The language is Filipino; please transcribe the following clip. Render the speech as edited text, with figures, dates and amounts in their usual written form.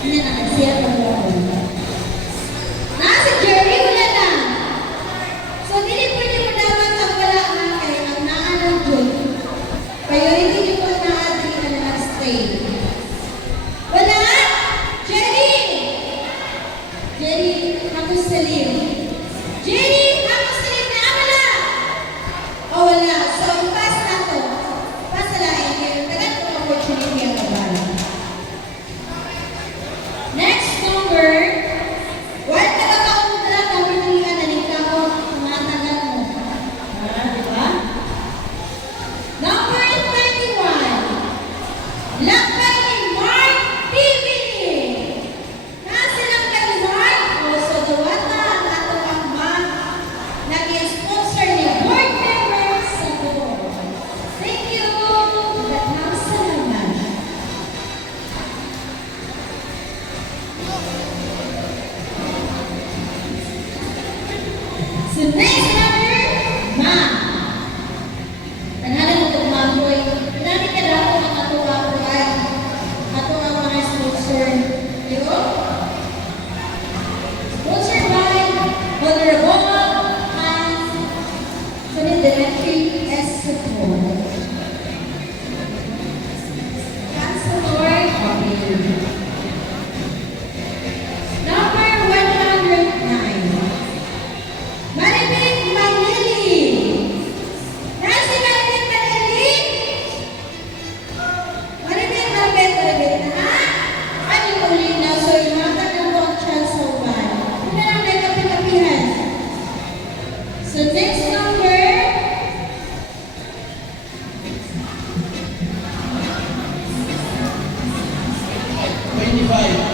Hindi na siya pag-uwi. Si Jerry, wala na. So, hindi pwede mo dapat ang wala nga kay ang naalang dun. Priority niyo po na ating stay. Wala? Jerry! Jerry, ako salim. Jerry, ako salim na wala. O wala. So, ipas na to. Ipas na lang. Tagat ko opportunity ang kabala. Next number. What na kakaunta na pinilihan na ikaw ang mga tagat mo? Diba? Number 21. Lakbay ni Mark TV. Nasilang kay Mark. So, dawata ang ato ang nag-sponsor ni board members sa board. Thank you. Datang salamat. So next number, ma'am. Tanahan mo itong ma'am boy. Nani ka na ako ang ato ang mga sponsor. Diyo? Sponsored by Honorable Hans Solidarity S. Support. Councilor Abel. Number 109. Maribig Manili. Nasi Maribig Manili? Maribig na. Ano yung uli na? So, imatag ng buong chance sa uban. Ano na lang may kapi-kapihan? So, next number. 25.